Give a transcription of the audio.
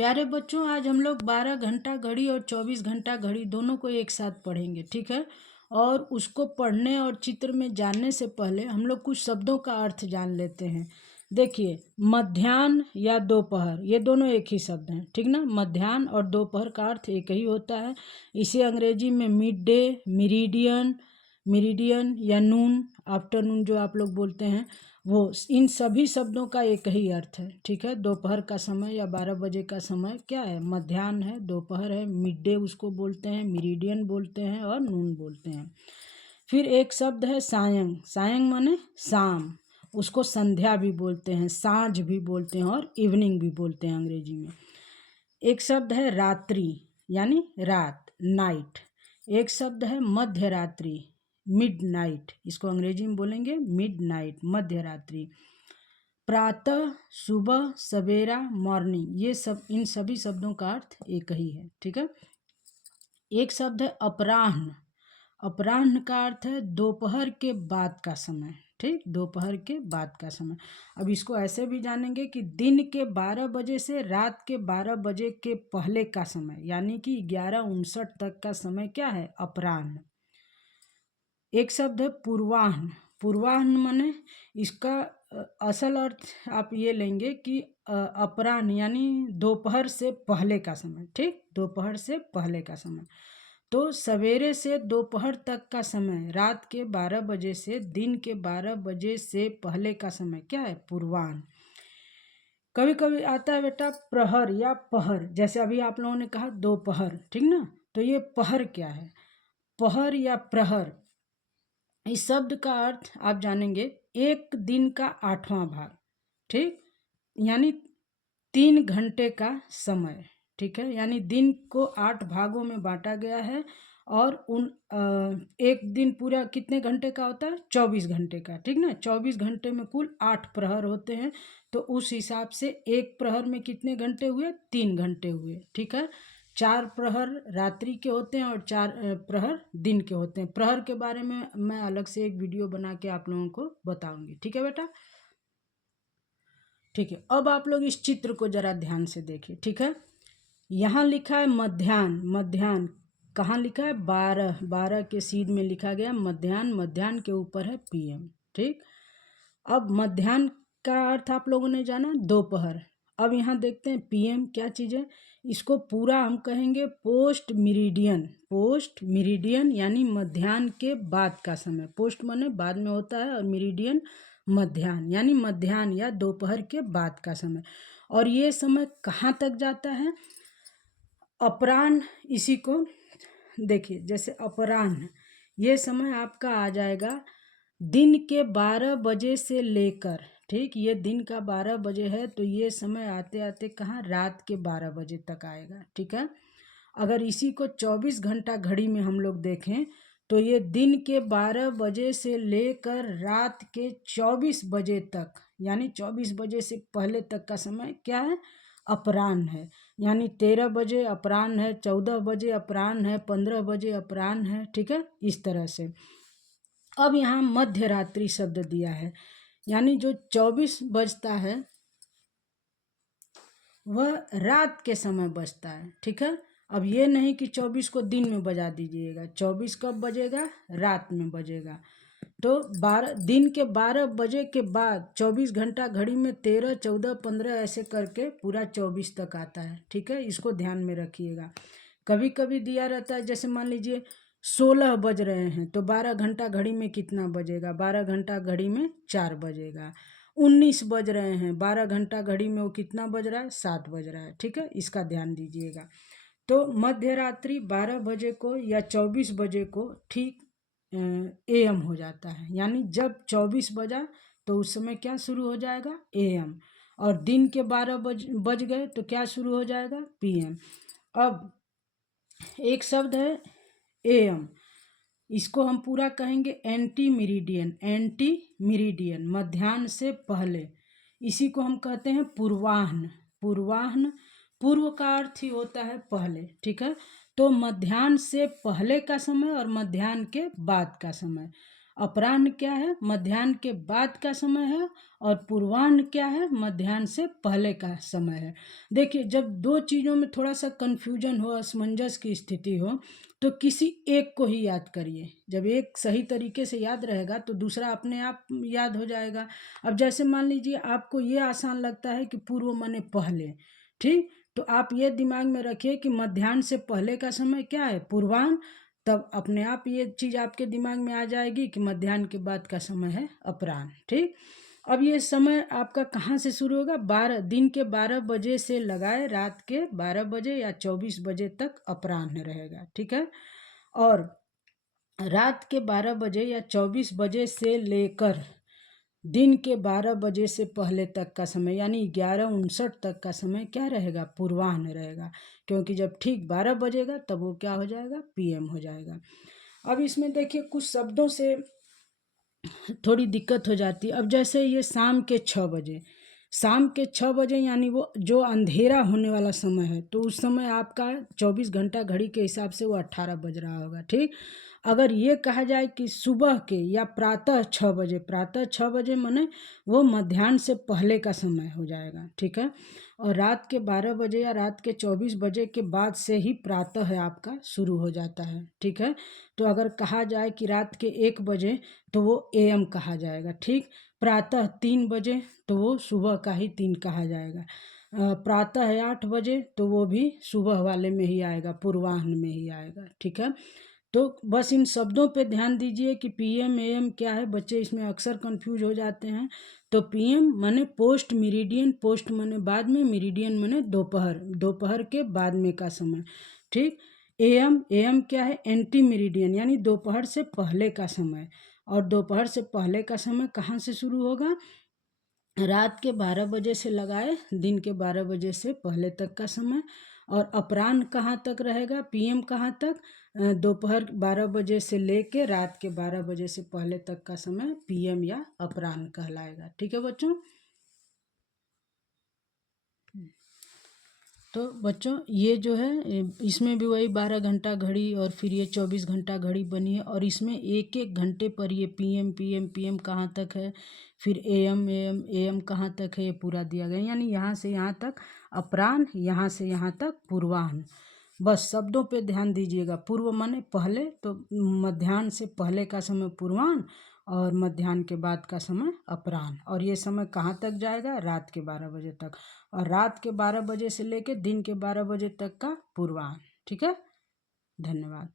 प्यारे बच्चों, आज हम लोग 12 घंटा घड़ी और 24 घंटा घड़ी दोनों को एक साथ पढ़ेंगे, ठीक है। और उसको पढ़ने और चित्र में जानने से पहले हम लोग कुछ शब्दों का अर्थ जान लेते हैं। देखिए, मध्याह्न या दोपहर, ये दोनों एक ही शब्द हैं, ठीक ना। मध्याह्न और दोपहर का अर्थ एक ही होता है। इसे अंग्रेजी में मिड डे, मेरिडियन, मेरिडियन या नून, आफ्टरनून जो आप लोग बोलते हैं, वो इन सभी शब्दों का एक ही अर्थ है, ठीक है। दोपहर का समय या 12 बजे का समय क्या है? मध्याह्न है, दोपहर है, मिड डे उसको बोलते हैं, मेरिडियन बोलते हैं और नून बोलते हैं। फिर एक शब्द है सायं। सायं माने शाम, उसको संध्या भी बोलते हैं, सांझ भी बोलते हैं और इवनिंग भी बोलते हैं अंग्रेजी में। एक शब्द है रात्रि यानी रात, नाइट। एक शब्द है मध्य रात्रि, मिड नाइट, इसको अंग्रेजी में बोलेंगे मिड नाइट, मध्य रात्रि। प्रातः, सुबह, सवेरा, मॉर्निंग, ये सब, इन सभी शब्दों का अर्थ एक ही है, ठीक है। एक शब्द है अपराह्न। अपराह्न का अर्थ है दोपहर के बाद का समय, ठीक, दोपहर के बाद का समय। अब इसको ऐसे भी जानेंगे कि दिन के 12 बजे से रात के 12 बजे के पहले का समय, यानी कि 11:59 तक का समय क्या है? अपराह्न। एक शब्द है पूर्वाह्न। पूर्वाह्न माने इसका असल अर्थ आप ये लेंगे कि अपराह्न यानी दोपहर से पहले का समय, ठीक, दोपहर से पहले का समय। तो सवेरे से दोपहर तक का समय, रात के 12 बजे से दिन के 12 बजे से पहले का समय क्या है? पूर्वाह्न। कभी कभी आता है बेटा प्रहर या पहर, जैसे अभी आप लोगों ने कहा दोपहर, ठीक ना। तो ये पहर क्या है? पहर या प्रहर, इस शब्द का अर्थ आप जानेंगे एक दिन का 8वां भाग, ठीक, यानी 3 घंटे का समय, ठीक है। यानी दिन को 8 भागों में बांटा गया है और एक दिन पूरा कितने घंटे का होता है? 24 घंटे का, ठीक ना। 24 घंटे में कुल 8 प्रहर होते हैं, तो उस हिसाब से एक प्रहर में कितने घंटे हुए? 3 घंटे हुए, ठीक है। 4 प्रहर रात्रि के होते हैं और 4 प्रहर दिन के होते हैं। प्रहर के बारे में मैं अलग से एक वीडियो बना के आप लोगों को बताऊंगी, ठीक है बेटा। ठीक है, अब आप लोग इस चित्र को जरा ध्यान से देखिए, ठीक है। यहाँ लिखा है मध्याह्न। मध्याह्न कहाँ लिखा है? 12 के सीध में लिखा गया मध्याह्न। मध्याह्न के ऊपर है PM, ठीक। अब मध्याह्न का अर्थ आप लोगों ने जाना, दोपहर। अब यहाँ देखते हैं PM क्या चीज़ है। इसको पूरा हम कहेंगे पोस्ट मेरिडियन। पोस्ट मेरिडियन यानी मध्याह्न के बाद का समय। पोस्ट माने बाद में होता है और मेरिडियन मध्याह्न, यानी मध्याह्न या दोपहर के बाद का समय। और ये समय कहाँ तक जाता है? अपराह्न, इसी को देखिए, जैसे अपराह्न, ये समय आपका आ जाएगा दिन के 12 बजे से लेकर, ठीक, ये दिन का 12 बजे है, तो ये समय आते आते कहाँ? रात के 12 बजे तक आएगा, ठीक है। अगर इसी को 24 घंटा घड़ी में हम लोग देखें तो ये दिन के 12 बजे से लेकर रात के 24 बजे तक, यानी 24 बजे से पहले तक का समय क्या है? अपराह्न है। यानी 13 बजे अपराह्न है, 14 बजे अपराह्न है, 15 बजे अपराह्न है, ठीक है, इस तरह से। अब यहाँ मध्य रात्रि शब्द दिया है, यानी जो 24 बजता है वह रात के समय बजता है, ठीक है। अब ये नहीं कि 24 को दिन में बजा दीजिएगा, 24 कब बजेगा? रात में बजेगा। तो 12 दिन के 12 बजे के बाद 24 घंटा घड़ी में 13, 14, 15 ऐसे करके पूरा 24 तक आता है, ठीक है। इसको ध्यान में रखिएगा। कभी कभी दिया रहता है, जैसे मान लीजिए 16 बज रहे हैं, तो 12 घंटा घड़ी में कितना बजेगा? 12 घंटा घड़ी में 4 बजेगा। 19 बज रहे हैं, 12 घंटा घड़ी में वो कितना बज रहा है? 7 बज रहा है, ठीक है, इसका ध्यान दीजिएगा। तो मध्य रात्रि 12 बजे को या 24 बजे को ठीक AM हो जाता है, यानी जब 24 बजा तो उस समय क्या शुरू हो जाएगा? AM। और दिन के 12 बज गए तो क्या शुरू हो जाएगा? PM। अब एक शब्द है AM, इसको हम पूरा कहेंगे एंटी मेरिडियन। एंटी मेरिडियन, मध्याह्न से पहले, इसी को हम कहते हैं पूर्वाह्न। पूर्वाह्न, पूर्व का अर्थ ही होता है पहले, ठीक है। तो मध्याह्न से पहले का समय और मध्याह्न के बाद का समय। अपराह्न क्या है? मध्याह्न के बाद का समय है, और पूर्वाह्न क्या है? मध्याह्न से पहले का समय है। देखिए, जब दो चीज़ों में थोड़ा सा कन्फ्यूजन हो, असमंजस की स्थिति हो, तो किसी एक को ही याद करिए। जब एक सही तरीके से याद रहेगा तो दूसरा अपने आप याद हो जाएगा। अब जैसे मान लीजिए आपको ये आसान लगता है कि पूर्व माने पहले, ठीक, तो आप ये दिमाग में रखिए कि मध्याह्न से पहले का समय क्या है? पूर्वाह्न। तब अपने आप ये चीज़ आपके दिमाग में आ जाएगी कि मध्याह्न के बाद का समय है अपराह्न, ठीक। अब ये समय आपका कहाँ से शुरू होगा? दिन के 12 बजे से लगाए रात के 12 बजे या 24 बजे तक अपराह्न रहेगा, ठीक है। और रात के 12 बजे या 24 बजे से लेकर दिन के 12 बजे से पहले तक का समय, यानी 11:59 तक का समय क्या रहेगा? पूर्वाह्न रहेगा। क्योंकि जब ठीक 12 बजेगा तब वो क्या हो जाएगा? पीएम हो जाएगा। अब इसमें देखिए कुछ शब्दों से थोड़ी दिक्कत हो जाती है। अब जैसे ये शाम के 6 बजे यानी वो जो अंधेरा होने वाला समय है, तो उस समय आपका 24 घंटा घड़ी के हिसाब से वो 18 बज रहा होगा, ठीक। अगर ये कहा जाए कि सुबह के या प्रातः 6 बजे माने वो मध्याह्न से पहले का समय हो जाएगा, ठीक है। और रात के 12 बजे या रात के 24 बजे के बाद से ही प्रातः है आपका शुरू हो जाता है, ठीक है। तो अगर कहा जाए कि रात के 1 बजे तो वो एएम कहा जाएगा, ठीक। प्रातः 3 बजे तो वो सुबह का ही 3 कहा जाएगा। प्रातः है 8 बजे तो वो भी सुबह वाले में ही आएगा, पूर्वाह्न में ही आएगा, ठीक है। तो बस इन शब्दों पे ध्यान दीजिए कि पीएम एएम क्या है। बच्चे इसमें अक्सर कंफ्यूज हो जाते हैं। तो पीएम माने पोस्ट मेरिडियन, पोस्ट माने बाद में, मेरिडियन माने दोपहर, दोपहर के बाद में का समय, ठीक। एएम, एएम क्या है? एंटी मेरिडियन, यानी दोपहर से पहले का समय। और दोपहर से पहले का समय कहाँ से शुरू होगा? रात के 12 बजे से लगाए दिन के 12 बजे से पहले तक का समय। और अपराह्न कहाँ तक रहेगा? पीएम कहाँ तक? दोपहर 12 बजे से लेके रात के 12 बजे से पहले तक का समय पीएम या अपराह्न कहलाएगा, ठीक है बच्चों। तो बच्चों ये जो है इसमें भी वही 12 घंटा घड़ी और फिर ये 24 घंटा घड़ी बनी है, और इसमें एक एक घंटे पर ये पीएम पीएम पीएम कहाँ तक है, फिर एएम एएम एएम कहाँ तक है, ये पूरा दिया गया। यानी यहाँ से यहाँ तक अपराह्न, यहाँ से यहाँ तक पूर्वाह्न। बस शब्दों पे ध्यान दीजिएगा। पूर्व माने पहले, तो मध्याह्न से पहले का समय पूर्वाह्न, और मध्याह्न के बाद का समय अपराह्न। और ये समय कहाँ तक जाएगा? रात के 12 बजे तक। और रात के 12 बजे से लेके दिन के 12 बजे तक का पूर्वाह्न, ठीक है। धन्यवाद।